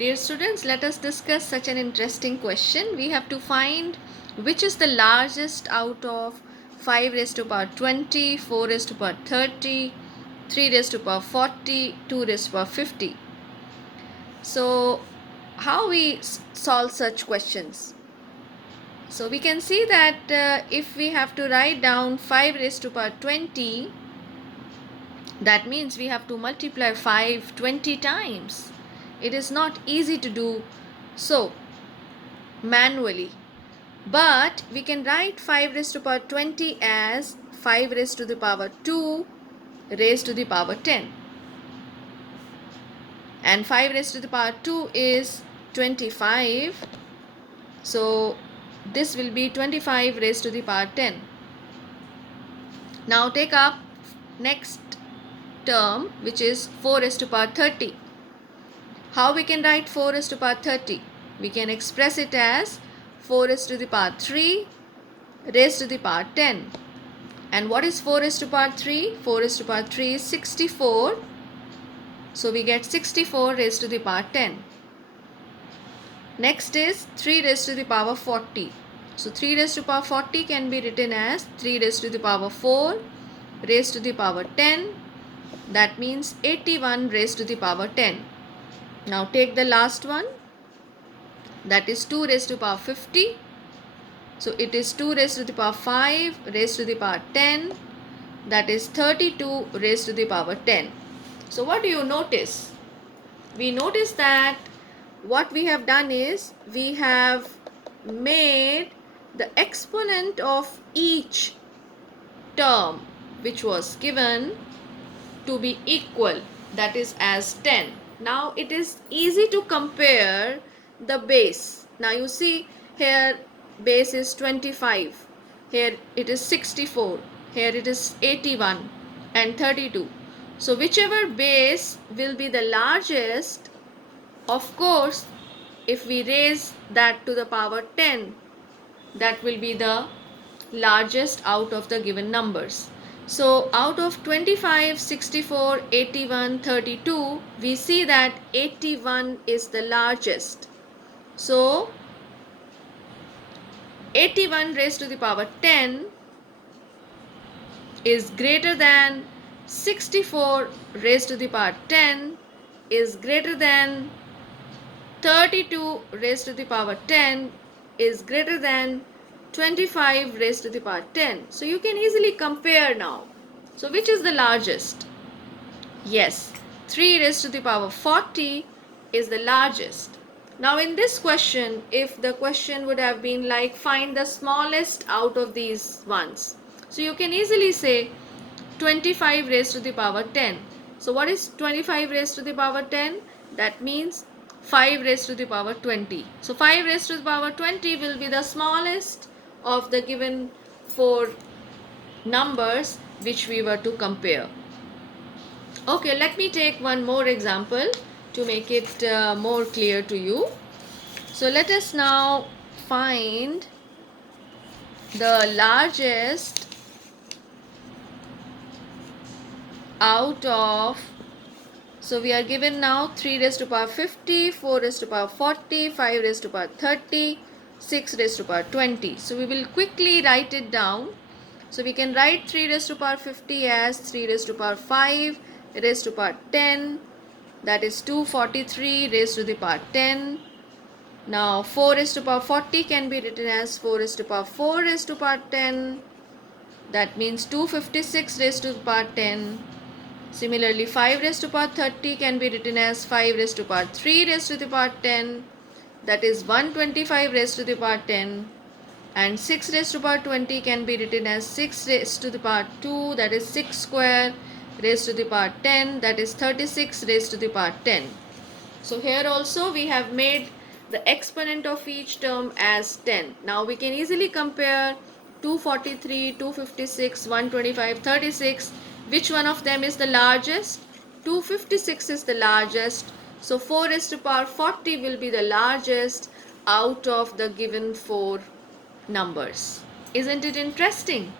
Dear students, let us discuss such an interesting question. We have to find which is the largest out of 5 raised to power 20, 4 raised to power 30, 3 raised to power 40, 2 raised to power 50. So, how we solve such questions? So, we can see that if we have to write down 5 raised to power 20, that means we have to multiply 5 20 times. It is not easy to do so manually, but we can write 5 raised to power 20 as 5 raised to the power 2 raised to the power 10, and 5 raised to the power 2 is 25, so this will be 25 raised to the power 10. Now take up next term, which is 4 raised to power 30. How we can write 4 raised to power 30? We can express it as 4 raised to the power 3 raised to the power 10. And what is 4 raised to power 3? 4 raised to power 3 is 64. So we get 64 raised to the power 10. Next is 3 raised to the power 40. So 3 raised to the power 40 can be written as 3 raised to the power 4 raised to the power 10. That means 81 raised to the power 10. Now take the last one, that is 2 raised to the power 50. So it is 2 raised to the power 5 raised to the power 10. That is 32 raised to the power 10. So what do you notice? We notice that what we have done is we have made the exponent of each term which was given to be equal, that is as 10. Now it is easy to compare the base. Now you see here base is 25, here it is 64, here it is 81 and 32. So whichever base will be the largest, of course if we raise that to the power 10, that will be the largest out of the given numbers. So out of 25, 64, 81, 32, we see that 81 is the largest. So 81 raised to the power 10 is greater than 64 raised to the power 10 is greater than 32 raised to the power 10 is greater than 25 raised to the power 10. So you can easily compare now. So which is the largest? Yes, 3 raised to the power 40 is the largest. Now in this question, if the question would have been like find the smallest out of these ones, so you can easily say 25 raised to the power 10. So what is 25 raised to the power 10? That means 5 raised to the power 20. So 5 raised to the power 20 will be the smallest of the given 4 numbers which we were to compare. Okay, let me take one more example to make it more clear to you. So let us now find the largest out of, so we are given now 3 raised to power 50, 4 raised to power 40, 5 raised to power 30, 6 raised to power 20. So we will quickly write it down. So we can write 3 raised to power 50 as 3 raised to power 5 raised to power 10, that is 243 raised to the power 10. Now 4 raised to power 40 can be written as 4 raised to power 4 raised to power 10, that means 256 raised to the power 10. Similarly 5 raised to power 30 can be written as 5 raised to power 3 raised to the power 10, that is 125 raised to the power 10. And 6 raised to power 20 can be written as 6 raised to the power 2, that is 6 square raised to the power 10, that is 36 raised to the power 10. So here also we have made the exponent of each term as 10. Now we can easily compare 243, 256, 125, 36. Which one of them is the largest? 256 is the largest. So 4 raised to power 40 will be the largest out of the given 4 numbers. Isn't it interesting?